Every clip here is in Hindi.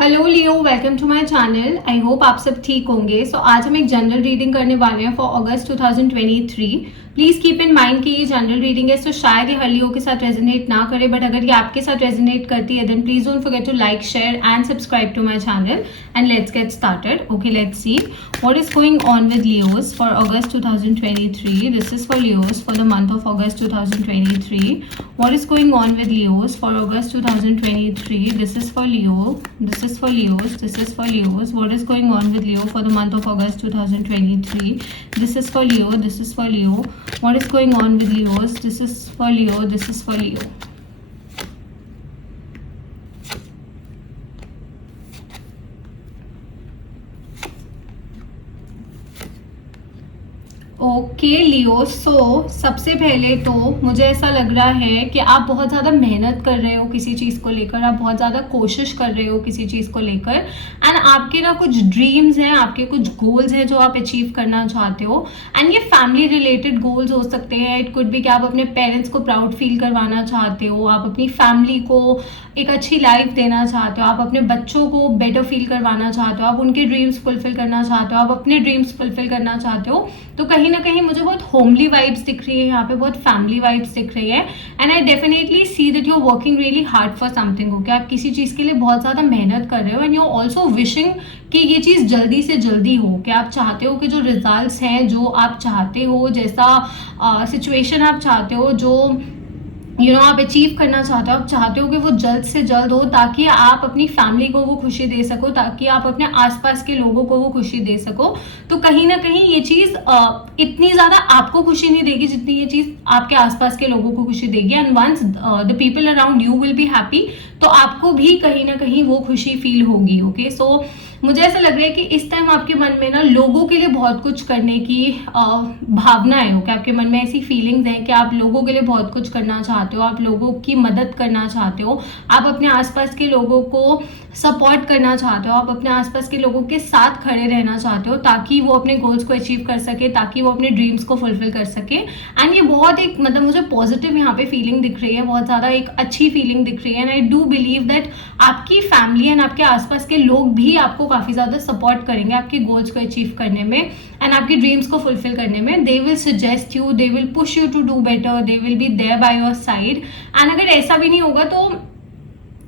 Hello Leo, welcome to my channel. I hope आप सब ठीक होंगे। आज हम एक जनरल रीडिंग करने वाले हैं for August 2023। Please keep in mind कि ये जनरल रीडिंग है, शायद ये हर लियो के साथ रेजोनेट ना करे, बट अगर ये आपके साथ रेजोनेट करती है then please don't forget to like, share and subscribe to my channel and let's get started. Okay, let's see what is going on with Leos for August 2023. This is for Leos for the month of August 2023. What is going on with Leos for August 2023? This is for Leo. This is for Leos. This is for Leos. What is going on with Leo for the month of August 2023? This is for Leo. This is for Leo. What is going on with Leos? This is for Leo. This is for Leo. Okay Leo, सबसे पहले तो मुझे ऐसा लग रहा है कि आप बहुत ज़्यादा मेहनत कर रहे हो किसी चीज़ को लेकर, आप बहुत ज़्यादा कोशिश कर रहे हो किसी चीज़ को लेकर, एंड आपके ना कुछ ड्रीम्स हैं, आपके कुछ गोल्स हैं जो आप अचीव करना चाहते हो। एंड ये फैमिली रिलेटेड गोल्स हो सकते हैं। इट कुड बी कि आप अपने पेरेंट्स को प्राउड फील करवाना चाहते हो, आप अपनी फैमिली को एक अच्छी लाइफ देना चाहते हो, आप अपने बच्चों को बेटर फील करवाना चाहते हो, आप उनके ड्रीम्स फुलफिल करना चाहते हो, आप अपने ड्रीम्स फुलफिल करना चाहते हो। तो कहीं ना कहीं मुझे बहुत होमली वाइब्स दिख रही है यहाँ पे, बहुत फैमिली वाइब्स दिख रही है। And I definitely see that you are working really hard for something. Okay, आप किसी चीज़ के लिए बहुत ज़्यादा मेहनत कर रहे हो and you are also wishing कि ये चीज़ जल्दी से जल्दी हो, कि आप चाहते हो कि जो रिजल्ट्स हैं, जो आप चाहते हो, जैसा सिचुएशन आप चाहते हो, जो आप अचीव करना चाहते हो, आप चाहते हो कि वो जल्द से जल्द हो, ताकि आप अपनी फैमिली को वो खुशी दे सको, ताकि आप अपने आसपास के लोगों को वो खुशी दे सको। तो कहीं ना कहीं ये चीज़ इतनी ज़्यादा आपको खुशी नहीं देगी जितनी ये चीज़ आपके आसपास के लोगों को खुशी देगी। And once the people around you will be happy, तो आपको भी कहीं ना कहीं वो खुशी फील होगी। ओके, सो मुझे ऐसा लग रहा है कि इस टाइम आपके मन में ना लोगों के लिए बहुत कुछ करने की भावना है। ओके, आपके मन में ऐसी फीलिंग्स हैं कि आप लोगों के लिए बहुत कुछ करना चाहते हो, आप लोगों की मदद करना चाहते हो, आप अपने आसपास के लोगों को सपोर्ट करना चाहते हो, आप अपने आसपास के लोगों के साथ खड़े रहना चाहते हो, ताकि वो अपने गोल्स को अचीव कर सके, ताकि वो अपने ड्रीम्स को फुलफिल कर सके। एंड ये बहुत एक मुझे पॉजिटिव यहाँ पे फीलिंग दिख रही है, बहुत ज़्यादा एक अच्छी फीलिंग दिख रही है। And I do believe that आपकी फैमिली एंड आपके आसपास के लोग भी आपको काफ़ी ज़्यादा सपोर्ट करेंगे आपके गोल्स को अचीव करने में एंड आपके ड्रीम्स को फुलफिल करने में। They will suggest you, they will push you to do better, they will be there by your side. And अगर ऐसा भी नहीं होगा तो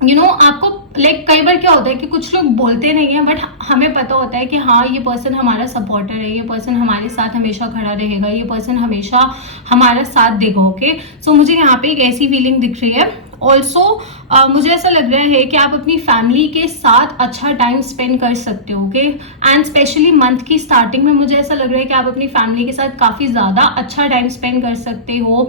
आपको कई बार क्या होता है कि कुछ लोग बोलते नहीं है, बट हमें पता होता है कि हाँ, ये पर्सन हमारा सपोर्टर है, ये पर्सन हमारे साथ हमेशा खड़ा रहेगा, ये पर्सन हमेशा हमारा साथ देगा। ओके, सो मुझे यहाँ पे एक ऐसी फीलिंग दिख रही है। ऑल्सो मुझे ऐसा लग रहा है कि आप अपनी फैमिली के साथ अच्छा टाइम स्पेंड कर सकते हो। ओके, एंड स्पेशली मंथ की स्टार्टिंग में मुझे ऐसा लग रहा है कि आप अपनी फैमिली के साथ काफ़ी ज़्यादा अच्छा टाइम स्पेंड कर सकते हो।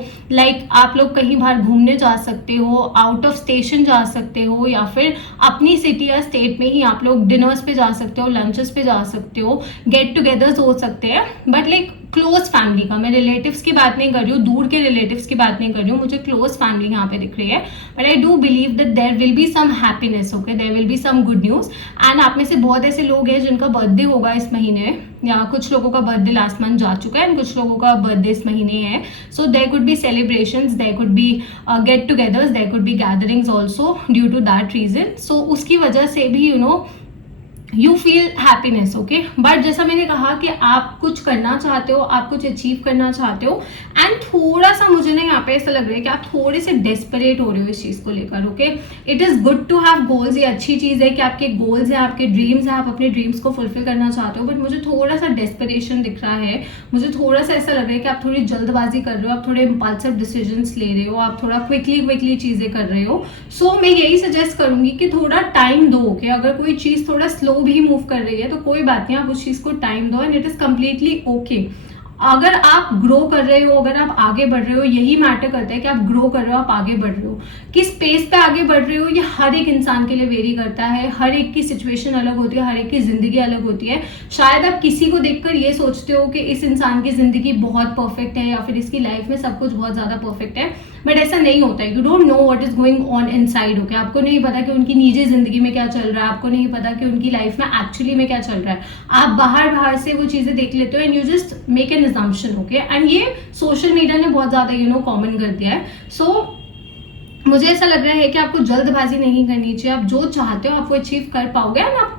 आप लोग कहीं बाहर घूमने जा सकते हो, आउट ऑफ स्टेशन जा सकते हो, या फिर अपनी सिटी या स्टेट में ही आप लोग डिनर्स पे जा सकते हो, लंचेस पे जा सकते हो, गेट टुगेदर्स हो सकते हैं। बट क्लोज फैमिली का, मैं रिलेटिव्स की बात नहीं कर रही हूँ, दूर के रिलेटिव्स की बात नहीं कर रही हूँ, मुझे क्लोज फैमिली यहाँ पे दिख रही है। But I do believe that there will be some happiness. Okay, there will be some good news. And आप में से बहुत ऐसे लोग हैं जिनका बर्थडे होगा इस महीने, या कुछ लोगों का बर्थडे लास्ट मंथ जा चुका है एंड कुछ लोगों का बर्थडे इस महीने है। So there could be celebrations, there could be get togethers, there could be gatherings also due to that reason. So उसकी वजह से भी you feel happiness. Okay, but जैसा मैंने कहा कि आप कुछ करना चाहते हो, आप कुछ अचीव करना चाहते हो, एंड थोड़ा सा मुझे ना यहाँ पे ऐसा लग रहा है कि आप थोड़े से डेस्परेट हो रहे हो इस चीज़ को लेकर। Okay, it is good to have goals, ये अच्छी चीज़ है कि आपके गोल्स हैं, आपके ड्रीम्स हैं, आप अपने ड्रीम्स को फुलफिल करना चाहते हो, बट मुझे थोड़ा सा डेस्परेशन दिख रहा है। मुझे थोड़ा सा ऐसा लग रहा है कि आप थोड़ी जल्दबाजी कर रहे हो, आप थोड़े इम्पल्सिव डिसीजंस ले रहे हो, आप थोड़ा क्विकली चीज़ें कर रहे हो। सो मैं यही सजेस्ट करूंगी कि थोड़ा टाइम दो। ओके, अगर कोई चीज़ थोड़ा स्लो भी मूव कर रही है तो कोई बात नहीं, आप उस चीज को टाइम दो and it is completely okay. अगर आप ग्रो कर रहे हो, अगर आप आगे बढ़ रहे हो, यही मैटर करता है कि आप ग्रो कर रहे हो, आप आगे बढ़ रहे हो। किस पेस पे आगे बढ़ रहे हो ये हर एक इंसान के लिए वेरी करता है, हर एक की सिचुएशन अलग होती है, हर एक की जिंदगी अलग होती है। शायद आप किसी को देखकर ये सोचते हो कि इस इंसान की जिंदगी बहुत परफेक्ट है या फिर इसकी लाइफ में सब कुछ बहुत ज्यादा परफेक्ट है, बट ऐसा नहीं होता है। You don't know what is going on inside. Okay, आपको नहीं पता कि उनकी निजी जिंदगी में क्या चल रहा है, आपको नहीं पता कि उनकी लाइफ में एक्चुअली में क्या चल रहा है। आप बाहर से वो चीजें देख लेते हो and you just make an assumption। Okay, and ये सोशल मीडिया ने बहुत ज्यादा कॉमन कर दिया है। सो मुझे ऐसा लग रहा है कि आपको जल्दबाजी नहीं करनी चाहिए। आप जो चाहते हो आप वो अचीव कर पाओगे एंड आप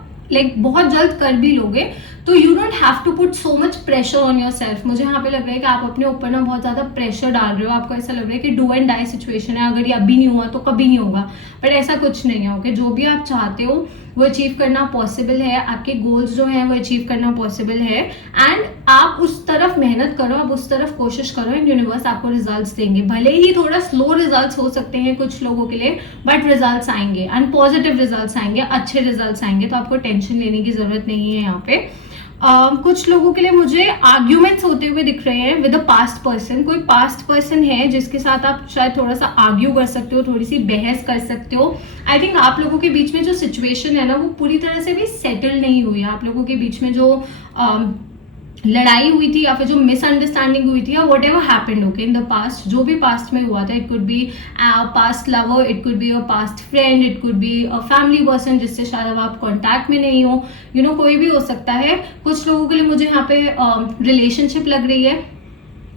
बहुत जल्द कर भी लोगे। तो you don't have to put so much pressure on yourself. मुझे यहाँ पे लग रहा है कि आप अपने ऊपर ना बहुत ज्यादा प्रेशर डाल रहे हो। आपको ऐसा लग रहा है कि डू एंड डाई सिचुएशन है, अगर ये अभी नहीं हुआ तो कभी नहीं होगा, बट ऐसा कुछ नहीं है। ओके, जो भी आप चाहते हो वो अचीव करना पॉसिबल है। आपके गोल्स जो हैं वो अचीव करना पॉसिबल है एंड आप उस तरफ मेहनत करो, आप उस तरफ कोशिश करो एंड यूनिवर्स आपको रिजल्ट्स देंगे। भले ही थोड़ा स्लो रिजल्ट्स हो सकते हैं कुछ लोगों के लिए, बट रिजल्ट्स आएंगे एंड पॉजिटिव रिजल्ट्स आएंगे, अच्छे रिजल्ट्स आएंगे। तो आपको टेंशन लेने की जरूरत नहीं है यहाँ पे। कुछ लोगों के लिए मुझे आर्ग्यूमेंट्स होते हुए दिख रहे हैं विद अ पास्ट पर्सन। कोई पास्ट पर्सन है जिसके साथ आप शायद थोड़ा सा आर्ग्यू कर सकते हो, थोड़ी सी बहस कर सकते हो। आई थिंक आप लोगों के बीच में जो सिचुएशन है ना वो पूरी तरह से भी सेटल नहीं हुई है। आप लोगों के बीच में जो लड़ाई हुई थी या फिर जो मिसअंडरस्टैंडिंग हुई थी या what ever happened okay in the past, जो भी पास्ट में हुआ था, it could be past lover, it could be a past friend, it could be a family person जिससे शायद अब आप कॉन्टैक्ट में नहीं हो, यू नो कोई भी हो सकता है। कुछ लोगों के लिए मुझे यहाँ पे रिलेशनशिप लग रही है,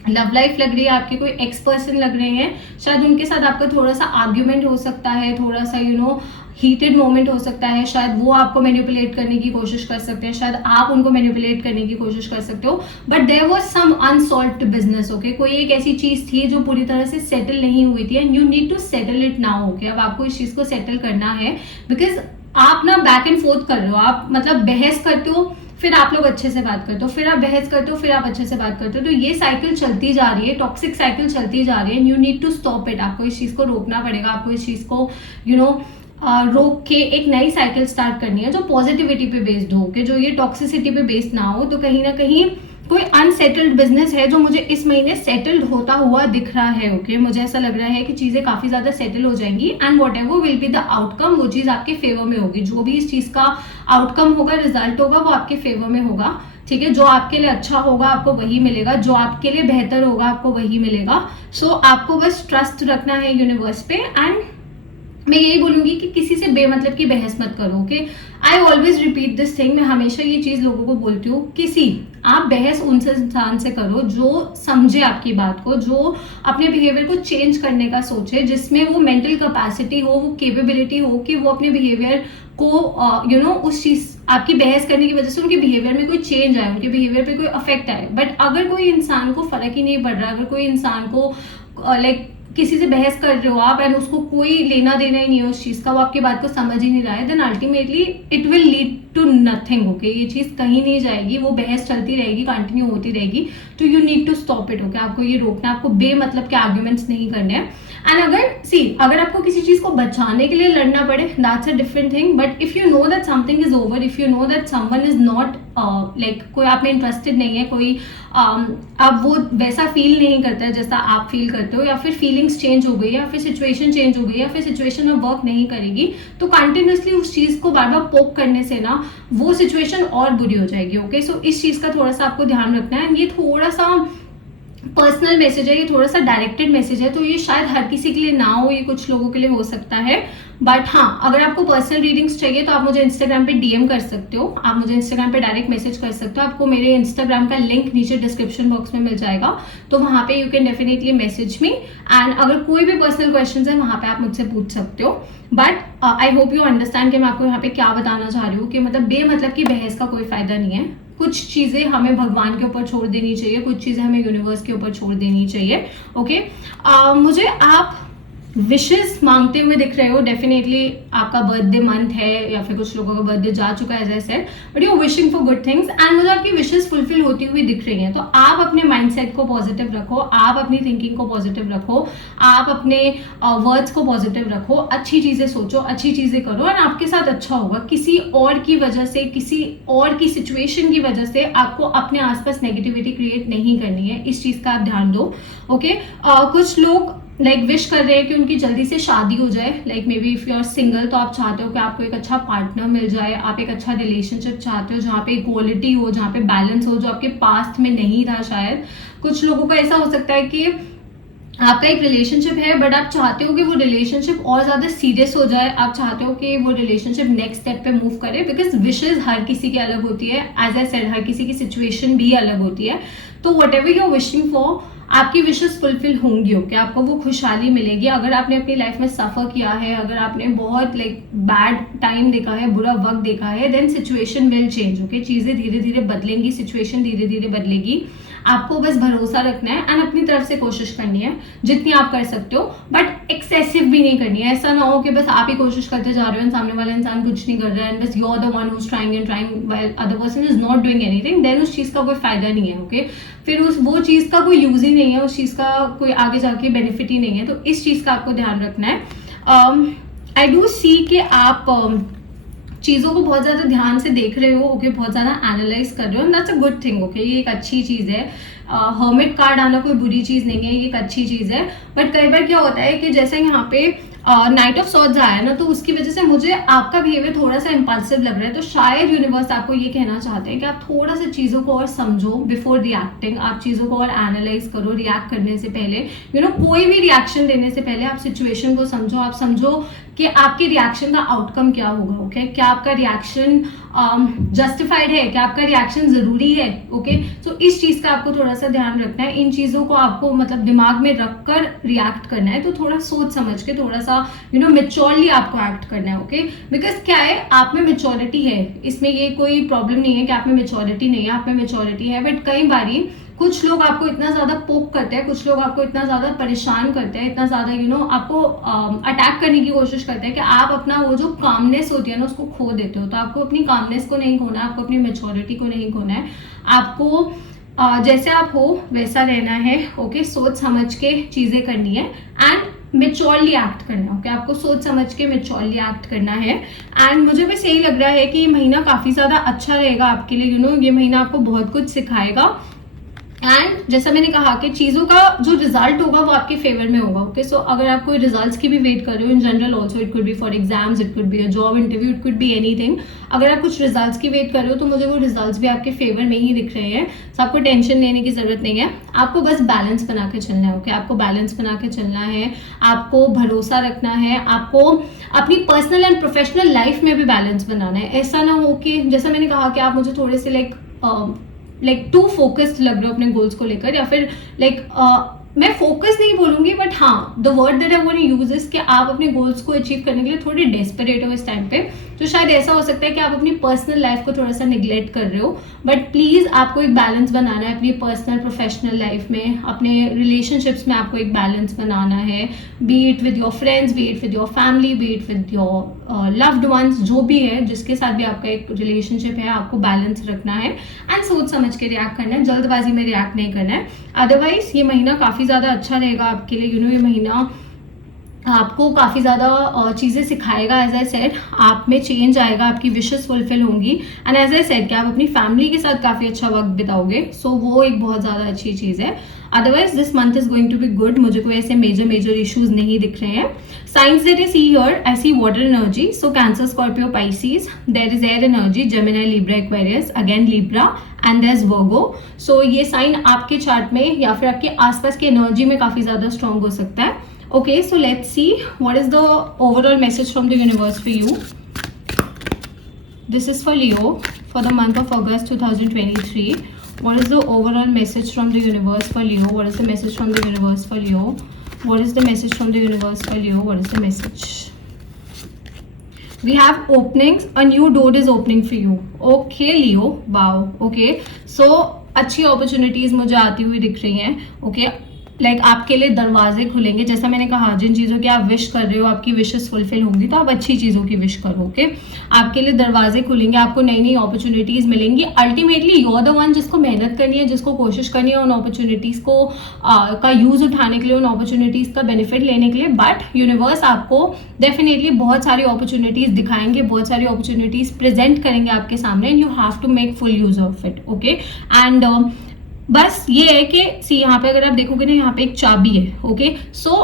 लव लाइफ लग रही है, आपके कोई एक्स पर्सन लग रहे हैं, शायद उनके साथ आपका थोड़ा सा आर्ग्यूमेंट हो सकता है, थोड़ा सा यू नो हीटेड मोमेंट हो सकता है। शायद वो आपको मैनिपुलेट करने की कोशिश कर सकते हैं, शायद आप उनको मैनिपुलेट करने की कोशिश कर सकते हो, but there was some unsolved business okay. कोई एक ऐसी चीज थी जो पूरी तरह से सेटल नहीं हुई थी and you need to settle it now okay. अब आपको इस चीज को सेटल करना है बिकॉज आप ना बैक एंड फोर्थ कर रहे हो। आप मतलब बहस करते हो, फिर आप लोग अच्छे से बात करते हो, फिर आप बहस करते हो, फिर आप अच्छे से बात करते हो। तो ये साइकिल चलती जा रही है, टॉक्सिक साइकिल चलती जा रही है। You need to stop it. आपको इस चीज को रोकना पड़ेगा, आपको इस चीज को यू नो रोक के एक नई साइकिल स्टार्ट करनी है जो पॉजिटिविटी पे बेस्ड हो, कि जो ये टॉक्सिसिटी पे बेस्ड ना हो। तो कहीं ना कहीं कोई अनसेटल्ड बिजनेस है जो मुझे इस महीने सेटल्ड होता हुआ दिख रहा है ओके। मुझे ऐसा लग रहा है कि चीजें काफी ज्यादा सेटल हो जाएंगी and what ever will be the outcome, वो चीज आपके फेवर में होगी। जो भी इस चीज का आउटकम होगा, रिजल्ट होगा, वो आपके फेवर में होगा, ठीक है। जो आपके लिए अच्छा होगा आपको वही मिलेगा, जो आपके लिए बेहतर होगा आपको वही मिलेगा। सो आपको बस ट्रस्ट रखना है यूनिवर्स पे एंड मैं यही बोलूंगी कि किसी से बेमतलब की बहस मत करो okay. I always repeat this thing, मैं हमेशा ये चीज लोगों को बोलती हूँ, आप बहस उनसे इंसान से करो जो समझे आपकी बात को, जो अपने बिहेवियर को चेंज करने का सोचे, जिसमें वो मेंटल कैपेसिटी हो, वो कैपेबिलिटी हो कि वो अपने बिहेवियर को यू नो उस चीज आपकी बहस करने की वजह से उनके बिहेवियर में कोई चेंज आए, उनके बिहेवियर पे कोई अफेक्ट आए। बट अगर कोई इंसान को फर्क ही नहीं पड़ रहा, अगर कोई इंसान को लाइक किसी से बहस कर रहे हो आप एंड उसको कोई लेना देना ही नहीं है उस चीज का, वो आपकी बात को समझ ही नहीं रहा है, then ultimately it will lead to nothing okay. ये चीज कहीं नहीं जाएगी, वो बहस चलती रहेगी, कंटिन्यू होती रहेगी। तो you need to stop it okay. आपको ये रोकना, आपको बेमतलब के आर्ग्यूमेंट्स नहीं करने हैं। एंड अगर आपको किसी चीज को बचाने के लिए लड़ना पड़े, that's a different thing. But if you know that something is over, if you know that someone is not like कोई आप में इंटरेस्टेड नहीं है, कोई अब वो वैसा फील नहीं करता है जैसा आप फील करते हो, या फिर फीलिंग्स चेंज हो गई, या फिर सिचुएशन चेंज हो गई, या फिर सिचुएशन में वर्क नहीं करेगी, तो कंटिन्यूसली उस चीज को बार बार पोक करने से ना वो सिचुएशन और बुरी हो जाएगी ओके। सो इस चीज का थोड़ा सा आपको ध्यान रखना है। ये थोड़ा सा पर्सनल मैसेज है, ये थोड़ा सा डायरेक्टेड मैसेज है, तो ये शायद हर किसी के लिए ना हो, ये कुछ लोगों के लिए हो सकता है। बट हाँ, अगर आपको पर्सनल रीडिंग्स चाहिए तो आप मुझे इंस्टाग्राम पे डीएम कर सकते हो, आप मुझे इंस्टाग्राम पे डायरेक्ट मैसेज कर सकते हो। आपको मेरे इंस्टाग्राम का लिंक नीचे डिस्क्रिप्शन बॉक्स में मिल जाएगा, तो वहां पे you can definitely message me and अगर कोई भी पर्सनल क्वेश्चन है वहां पे आप मुझसे पूछ सकते हो। But I hope you understand कि मैं आपको यहाँ पे क्या बताना चाह रही हूँ, कि मतलब बेमतलब की बहस का कोई फायदा नहीं है। कुछ चीजें हमें भगवान के ऊपर छोड़ देनी चाहिए, कुछ चीजें हमें यूनिवर्स के ऊपर छोड़ देनी चाहिए ओके। मुझे आप विशेस मांगते हुए दिख रहे हो, डेफिनेटली आपका बर्थडे मंथ है या फिर कुछ लोगों का बर्थडे जा चुका है as I said, but you wishing for good things and मुझे आपकी विशेस फुलफिल होती हुई दिख रही हैं। तो आप अपने माइंडसेट को पॉजिटिव रखो, आप अपनी थिंकिंग को पॉजिटिव रखो, आप अपने वर्ड्स को पॉजिटिव रखो, अच्छी चीजें सोचो, अच्छी चीजें करो एंड आपके साथ अच्छा होगा। किसी और की वजह से, किसी और की सिचुएशन की वजह से आपको अपने आसपास नेगेटिविटी क्रिएट नहीं करनी है, इस चीज का आप ध्यान दो ओके। कुछ लोग विश कर रहे हैं कि उनकी जल्दी से शादी हो जाए, maybe if you are single तो आप चाहते हो कि आपको एक अच्छा पार्टनर मिल जाए, आप एक अच्छा रिलेशनशिप चाहते हो जहाँ पे इक्वलिटी हो, जहाँ पे बैलेंस हो, जो आपके पास्ट में नहीं था शायद। कुछ लोगों का ऐसा हो सकता है कि आपका एक रिलेशनशिप है बट आप चाहते हो कि वो रिलेशनशिप और ज्यादा सीरियस हो जाए, आप चाहते हो कि वो रिलेशनशिप नेक्स्ट स्टेप पे मूव करे, बिकॉज विशेज हर किसी की अलग होती है, एज आई सेड हर किसी की सिचुएशन भी अलग होती है। तो whatever you are wishing for, आपकी विशेस फुलफिल होंगी। ओके, आपको वो खुशहाली मिलेगी। अगर आपने अपनी लाइफ में सफर किया है, अगर आपने बहुत बैड टाइम देखा है, बुरा वक्त देखा है, then situation will change. Okay, चीजें धीरे धीरे बदलेंगी, सिचुएशन धीरे धीरे बदलेगी। आपको बस भरोसा रखना है एंड अपनी तरफ से कोशिश करनी है जितनी आप कर सकते हो, बट एक्सेसिव भी नहीं करनी है। ऐसा ना हो कि बस आप ही कोशिश करते जा रहे हो एंड सामने वाला इंसान कुछ नहीं कर रहा है एंड बस you are the one who is trying and trying while other person is not doing anything, then उस चीज का कोई फायदा नहीं है। ओके, फिर वो चीज का कोई यूज ही नहीं है, उस चीज का कोई आगे जाके बेनिफिट ही नहीं है। तो इस चीज का आपको ध्यान रखना है। आई डू सी कि आप चीजों को बहुत ज्यादा ध्यान से देख रहे हो। ओके, बहुत ज्यादा एनालाइज कर रहे हो, that's a good thing. Okay, ये एक अच्छी चीज है। हर्मिट कार्ड आना कोई बुरी चीज नहीं है, ये एक अच्छी चीज है। बट कई बार क्या होता है कि जैसे यहाँ पे नाइट ऑफ सॉर्ड्स आया ना, तो उसकी वजह से मुझे आपका बिहेवियर थोड़ा सा इम्पल्सिव लग रहा है। तो शायद यूनिवर्स आपको ये कहना चाहते हैं कि आप थोड़ा सा चीजों को और समझो बिफोर रिएक्टिंग। आप चीजों को और एनालाइज करो रिएक्ट करने से पहले। कोई भी रिएक्शन देने से पहले आप सिचुएशन को समझो। आप समझो कि आपके रिएक्शन का आउटकम क्या होगा। ओके, क्या आपका रिएक्शन जस्टिफाइड है, क्या आपका रिएक्शन जरूरी है। ओके, तो इस चीज का आपको थोड़ा सा ध्यान रखना है। इन चीजों को आपको दिमाग में रखकर रिएक्ट करना है। तो थोड़ा सोच समझ के, थोड़ा सा मेच्योरली आपको एक्ट करना है। ओके, बिकॉज क्या है, आप में मेच्योरिटी है, इसमें ये कोई प्रॉब्लम नहीं है कि आप में मेच्योरिटी नहीं है, आप में मेच्योरिटी है। बट कई बारी कुछ लोग आपको इतना ज्यादा पोक करते हैं, कुछ लोग आपको इतना ज्यादा परेशान करते हैं, इतना ज्यादा आपको अटैक करने की कोशिश करते हैं कि आप अपना वो जो कामनेस होती है ना, उसको खो देते हो। तो आपको अपनी कामनेस को नहीं खोना है, आपको अपनी मेच्योरिटी को नहीं खोना है। आपको जैसे आप हो वैसा रहना है। ओके, सोच समझ के चीजें करनी है एंड मेच्योरली एक्ट करना है। ओके, आपको सोच समझ के मेच्योरली एक्ट करना है। एंड मुझे बस यही लग रहा है कि ये महीना काफी ज्यादा अच्छा रहेगा आपके लिए। ये महीना आपको बहुत कुछ सिखाएगा। एंड जैसा मैंने कहा कि चीजों का जो रिजल्ट होगा वो आपके फेवर में होगा। ओके, सो अगर आप कोई रिजल्ट्स की भी वेट कर रहे हो, in general also, it could be for exams, it could be a job interview, it could be anything. अगर आप कुछ रिजल्ट्स की वेट कर रहे हो तो मुझे वो रिजल्ट्स भी आपके फेवर में ही दिख रहे हैं। तो आपको टेंशन लेने की जरूरत नहीं है, आपको बस बैलेंस बना के चलना है। ओके, आपको बैलेंस बना के चलना है, आपको भरोसा रखना है, आपको अपनी पर्सनल एंड प्रोफेशनल लाइफ में भी बैलेंस बनाना है। ऐसा ना हो कि जैसा मैंने कहा कि आप मुझे थोड़े से टू फोकस्ड लग रहे हो अपने गोल्स को लेकर, या फिर मैं फोकस नहीं बोलूंगी, बट हाँ, the word that I want to use is कि आप अपने गोल्स को अचीव करने के लिए थोड़े डेस्परेट हो इस टाइम पे। तो शायद ऐसा हो सकता है कि आप अपनी पर्सनल लाइफ को थोड़ा सा निग्लेक्ट कर रहे हो। बट प्लीज आपको एक बैलेंस बनाना है अपनी पर्सनल प्रोफेशनल लाइफ में, अपने रिलेशनशिप्स में आपको एक बैलेंस बनाना है। B it with your friends, B it with your family, B it with your loved ones, जो भी है, जिसके साथ भी आपका एक रिलेशनशिप है, आपको बैलेंस रखना है एंड सोच समझ के रिएक्ट करना है, जल्दबाजी में रिएक्ट नहीं करना है। अदरवाइज ये महीना काफी ज्यादा अच्छा रहेगा आपके लिए। ये महीना आपको काफी ज्यादा चीजें सिखाएगा। एज आई सेड, आप में चेंज आएगा, आपकी विशेस फुलफिल होंगी एंड एज आई सेड कि आप अपनी फैमिली के साथ काफी अच्छा वक्त बिताओगे। सो वो एक बहुत ज्यादा अच्छी चीज है। Otherwise this month is going to be good. मुझे कोई ऐसे मेजर इश्यूज नहीं दिख रहे हैं। Since that I see here, I see water energy, so cancer, Scorpio, Pisces. There is air energy, Gemini, Libra, Aquarius, again Libra and there is Virgo. So ये साइन आपके चार्ट में या फिर आपके आसपास की एनर्जी में काफी ज्यादा स्ट्रॉन्ग हो सकता है। Okay, so let's see what is the overall message from the universe for you. This is for Leo for the month of August 2023. What is the overall message from the universe for Leo? What is the message from the universe for Leo? What is the message from the universe for Leo? What is the message? We have openings. A new door is opening for you. Okay, Leo. Wow. Okay. So अच्छी opportunities मुझे आती हुई दिख रही हैं। Okay. आपके लिए दरवाजे खुलेंगे। जैसा मैंने कहा, जिन चीजों की आप विश कर रहे हो, आपकी विशेस फुलफिल होंगी, तो आप अच्छी चीजों की विश करो। ओके, आपके लिए दरवाजे खुलेंगे, आपको नई नई अपॉर्चुनिटीज मिलेंगी। Ultimately you are the one जिसको मेहनत करनी है, जिसको कोशिश करनी है उन अपॉर्चुनिटीज को का यूज उठाने के लिए, उन अपॉर्चुनिटीज का बेनिफिट लेने के लिए। बट यूनिवर्स आपको डेफिनेटली बहुत सारी अपॉर्चुनिटीज दिखाएंगे, बहुत सारी अपॉर्चुनिटीज प्रेजेंट करेंगे आपके सामने and you have to make full use of it. Okay, and बस ये है कि यहाँ पे अगर आप देखोगे ना, यहाँ पे एक चाबी है। ओके, सो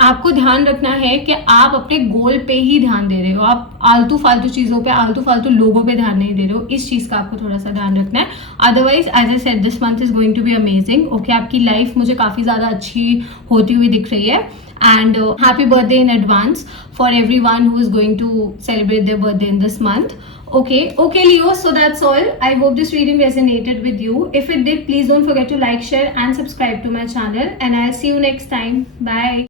आपको ध्यान रखना है कि आप अपने गोल पे ही ध्यान दे रहे हो, आप आलतू फालतू चीजों पे, आलतू फालतू लोगों पे ध्यान नहीं दे रहे हो। इस चीज का आपको थोड़ा सा ध्यान रखना है। Otherwise as I said, this month is going to be amazing. Okay, आपकी लाइफ मुझे काफी ज्यादा अच्छी होती हुई दिख रही है। And happy birthday in advance for everyone who is going to celebrate their birthday in this month. Okay, Leo. So that's all. I hope this reading resonated with you. If it did, please don't forget to like, share, and subscribe to my channel. And I'll see you next time. Bye.